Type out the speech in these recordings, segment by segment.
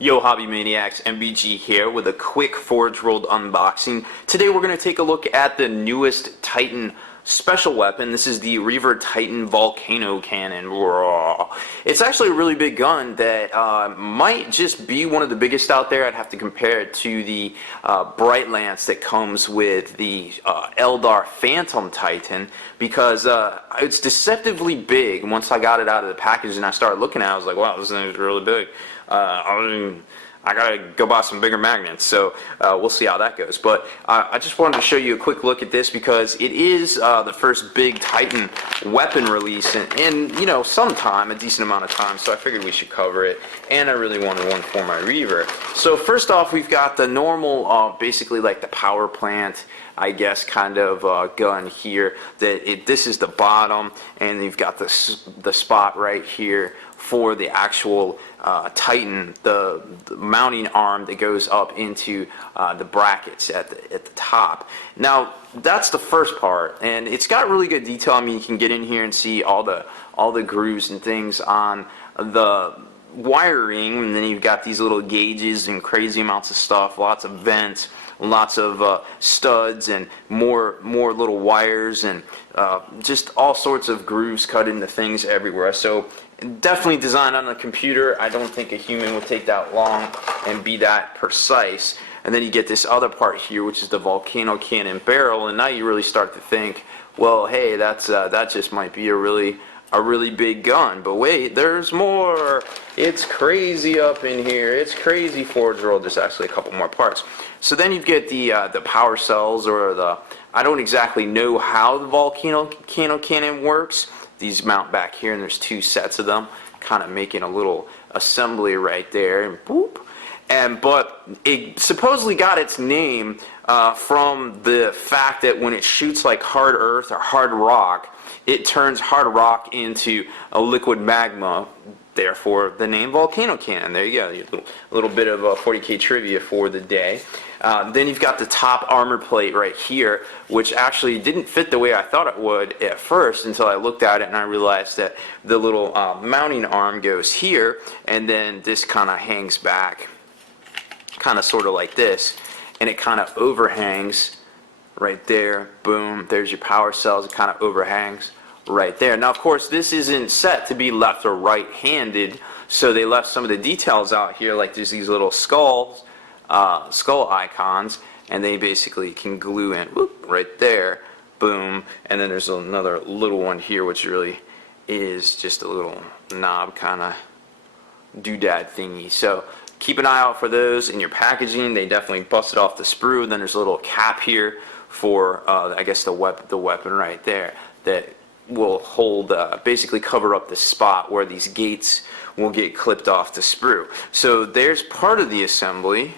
Yo Hobby Maniacs, MBG here with a quick Forge World unboxing. Today we're going to take a look at the newest Titan special weapon. This is the Reaver Titan Volcano Cannon. It's actually a really big gun that might just be one of the biggest out there. I'd have to compare it to the Bright Lance that comes with the Eldar Phantom Titan because it's deceptively big. Once I got it out of the package and I started looking at it, I was like, wow, this thing is really big. I gotta go buy some bigger magnets, so we'll see how that goes. But I just wanted to show you a quick look at this because it is the first big Titan weapon release in you know, some time, a decent amount of time, so I figured we should cover it, and I really wanted one for my Reaver. So first off, we've got the normal, basically like the power plant, I guess, kind of gun here. This is the bottom, and you've got the spot right here for the actual Titan, the mounting arm that goes up into the brackets at the top. Now that's the first part, and it's got really good detail. I mean, you can get in here and see all the grooves and things on the wiring, and then you've got these little gauges and crazy amounts of stuff, lots of vents, lots of studs and more little wires, and just all sorts of grooves cut into things everywhere. So definitely designed on a computer. I don't think a human would take that long and be that precise. And then you get this other part here, which is the Volcano Cannon barrel, and now you really start to think, well, hey, that just might be a really big gun. But wait, there's more. It's crazy up in here. It's crazy. Forge World. There's actually a couple more parts. So then you get the power cells, or I don't exactly know how the Volcano Cannon works. These mount back here, and there's two sets of them, kind of making a little assembly right there, and boop. But it supposedly got its name from the fact that when it shoots like hard earth or hard rock, it turns hard rock into a liquid magma. Therefore, the name Volcano Cannon. There you go. A little bit of 40K trivia for the day. Then you've got the top armor plate right here, which actually didn't fit the way I thought it would at first until I looked at it and I realized that the little mounting arm goes here, and then this kind of hangs back, kind of sort of like this, and it kind of overhangs right there. Boom, there's your power cells. It kind of overhangs right there. Now, of course, this isn't set to be left or right-handed, so they left some of the details out here, like there's these little skull icons, and they basically can glue in, whoop, right there, boom, and then there's another little one here, which really is just a little knob kind of doodad thingy. So keep an eye out for those in your packaging. They definitely busted off the sprue. Then there's a little cap here for I guess the weapon right there that will hold, basically cover up the spot where these gates will get clipped off the sprue. So there's part of the assembly,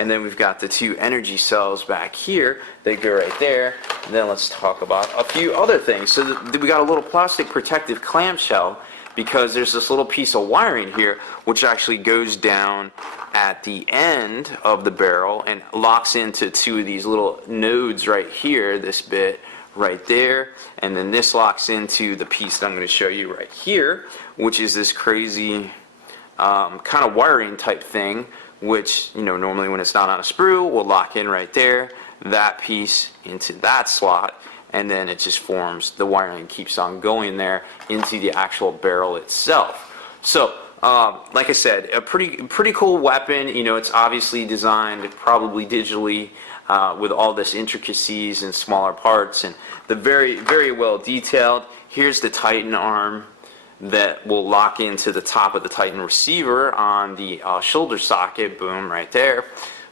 and then we've got the two energy cells back here that go right there. And then let's talk about a few other things. So we got a little plastic protective clamshell, because there's this little piece of wiring here which actually goes down at the end of the barrel and locks into two of these little nodes right here, this bit right there, and then this locks into the piece that I'm going to show you right here, which is this crazy kind of wiring type thing, which, you know, normally when it's not on a sprue will lock in right there, that piece into that slot, and then it just forms, the wiring keeps on going there into the actual barrel itself. So like I said, a pretty cool weapon. You know, it's obviously designed probably digitally with all this intricacies and smaller parts, and the very well detailed. Here's the Titan arm that will lock into the top of the Titan receiver on the shoulder socket. Boom, right there.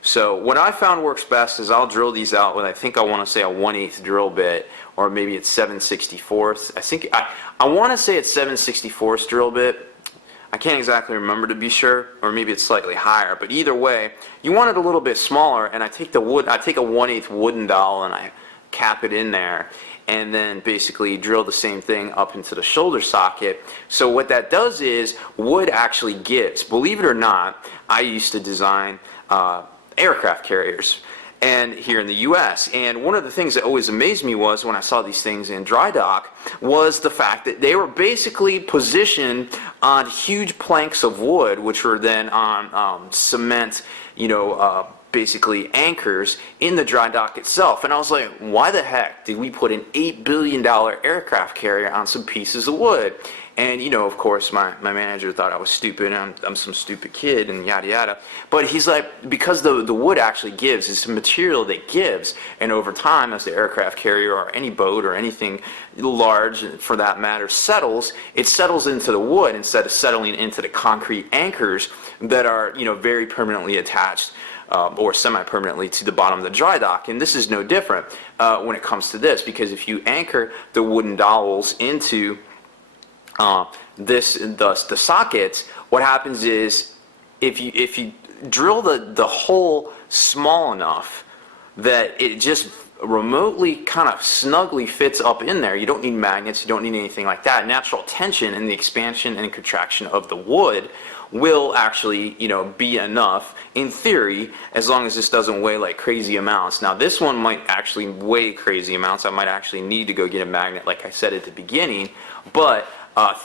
So what I found works best is I'll drill these out with, I think I want to say a 1/8 drill bit, or maybe it's 7/64. I think I want to say it's 7/64 drill bit. I can't exactly remember to be sure, or maybe it's slightly higher, but either way, you want it a little bit smaller, and I take a 1/8 wooden dowel and I cap it in there, and then basically drill the same thing up into the shoulder socket. So what that does is, wood actually gives. Believe it or not, I used to design aircraft carriers, and here in the US. And one of the things that always amazed me was when I saw these things in dry dock was the fact that they were basically positioned on huge planks of wood, which were then on cement, basically anchors in the dry dock itself. And I was like, why the heck did we put an $8 billion aircraft carrier on some pieces of wood? And, of course, my manager thought I was stupid, and I'm some stupid kid, and yada yada. But he's like, because the wood actually gives, it's a material that gives, and over time, as the aircraft carrier or any boat or anything large, for that matter, settles, it settles into the wood instead of settling into the concrete anchors that are, very permanently attached or semi-permanently to the bottom of the dry dock. And this is no different when it comes to this, because if you anchor the wooden dowels into the sockets, what happens is if you drill the hole small enough that it just remotely kind of snugly fits up in there, you don't need magnets, you don't need anything like that. Natural tension and the expansion and contraction of the wood will actually, be enough in theory, as long as this doesn't weigh like crazy amounts. Now this one might actually weigh crazy amounts. I might actually need to go get a magnet, like I said at the beginning, but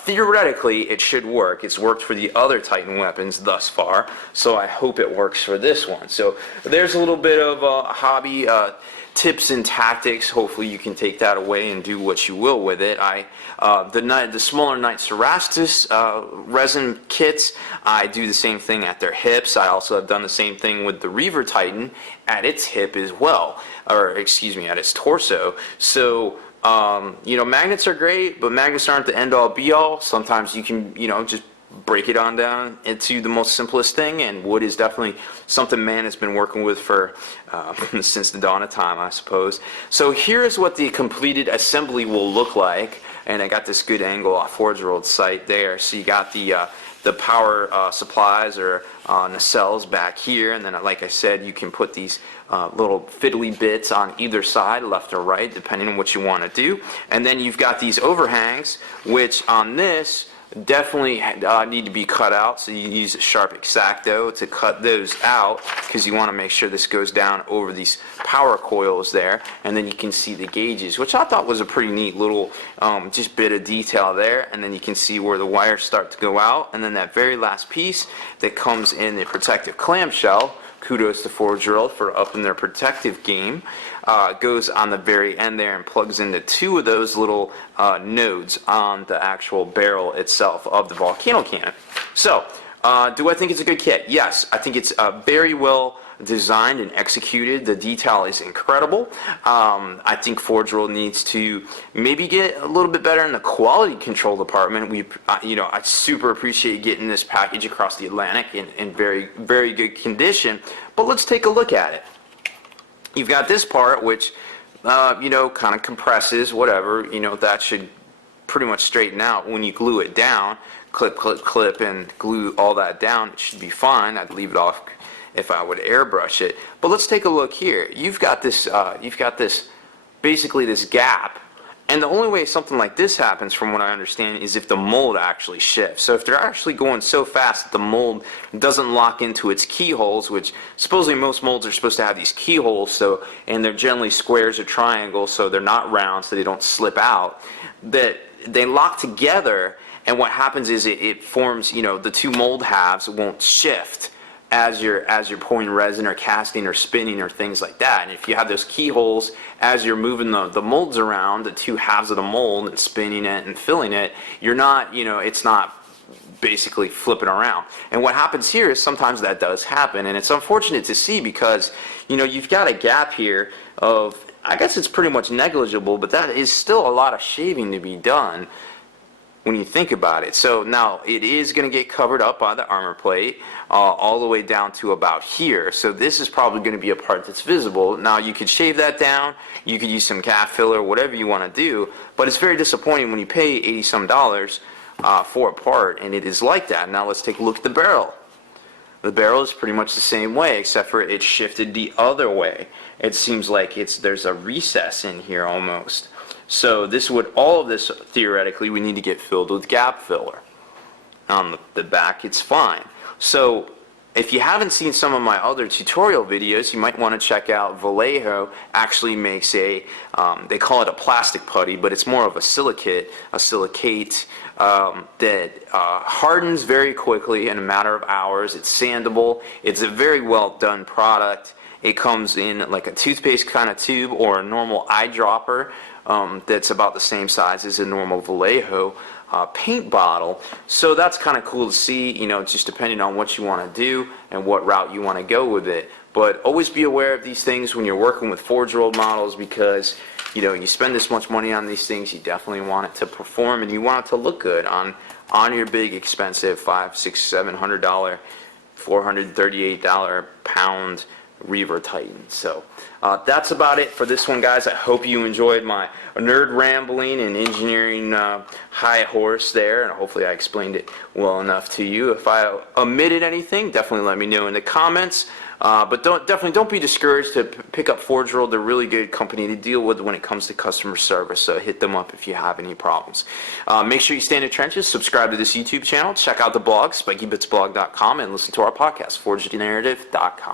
theoretically it should work. It's worked for the other Titan weapons thus far, so I hope it works for this one. So there's a little bit of hobby tips and tactics. Hopefully you can take that away and do what you will with it. The smaller Knight Cerastus resin kits, I do the same thing at their hips. I also have done the same thing with the Reaver Titan at its hip as well, or excuse me, at its torso. So magnets are great, but magnets aren't the end-all be-all. Sometimes you can, just break it on down into the most simplest thing, and wood is definitely something man has been working with for since the dawn of time, I suppose. So here's what the completed assembly will look like, and I got this good angle off Forge World's site there. So you got the power supplies or nacelles back here, and then like I said, you can put these little fiddly bits on either side, left or right, depending on what you want to do. And then you've got these overhangs, which on this definitely need to be cut out, so you use a sharp X-Acto to cut those out, because you want to make sure this goes down over these power coils there, and then you can see the gauges, which I thought was a pretty neat little just bit of detail there. And then you can see where the wires start to go out, and then that very last piece that comes in the protective clamshell, kudos to Forge World for upping their protective game, goes on the very end there and plugs into two of those little nodes on the actual barrel itself of the Volcano cannon. So, do I think it's a good kit? Yes, I think it's very well designed and executed. The detail is incredible. I think Forge World needs to maybe get a little bit better in the quality control department. I super appreciate getting this package across the Atlantic in very, very good condition. But let's take a look at it. You've got this part, which kind of compresses, whatever. That should pretty much straighten out when you glue it down. Clip, clip, clip, and glue all that down. It should be fine. I'd leave it off if I would airbrush it. But let's take a look here. You've got this basically this gap, and the only way something like this happens, from what I understand, is if the mold actually shifts. So if they're actually going so fast that the mold doesn't lock into its keyholes, which supposedly most molds are supposed to have these keyholes, and they're generally squares or triangles, so they're not round, so they don't slip out, that they lock together, and what happens is it forms, the two mold halves won't shift as you're pouring resin or casting or spinning or things like that. And if you have those keyholes as you're moving the molds around, the two halves of the mold, and spinning it and filling it, you're not, it's not basically flipping around. And what happens here is sometimes that does happen, and it's unfortunate to see, because you've got a gap here of, I guess it's pretty much negligible, but that is still a lot of shaving to be done when you think about it. So now it is going to get covered up by the armor plate all the way down to about here. So this is probably going to be a part that's visible. Now you could shave that down, you could use some calf filler, whatever you want to do, but it's very disappointing when you pay $80 some for a part and it is like that. Now let's take a look at the barrel. The barrel is pretty much the same way, except for it's shifted the other way. It seems like there's a recess in here almost. So all of this theoretically we need to get filled with gap filler. On the back it's fine. So If you haven't seen some of my other tutorial videos, you might want to check out Vallejo. Actually makes they call it a plastic putty, but it's more of a silicate that hardens very quickly in a matter of hours. It's sandable. It's a very well done product. It comes in like a toothpaste kind of tube or a normal eyedropper that's about the same size as a normal Vallejo paint bottle. So that's kind of cool to see, just depending on what you want to do and what route you want to go with it. But always be aware of these things when you're working with forge rolled models, because you spend this much money on these things, you definitely want it to perform and you want it to look good on your big expensive $500, $600, $700, $438 pound Reaver Titan. So that's about it for this one, guys. I hope you enjoyed my nerd rambling and engineering high horse there, and hopefully I explained it well enough to you. If I omitted anything, definitely let me know in the comments. But definitely don't be discouraged to pick up Forge World. They're a really good company to deal with when it comes to customer service, so hit them up if you have any problems. Make sure you stay in the trenches, subscribe to this YouTube channel, check out the blog, spikybitsblog.com, and listen to our podcast, forgethenarrative.com.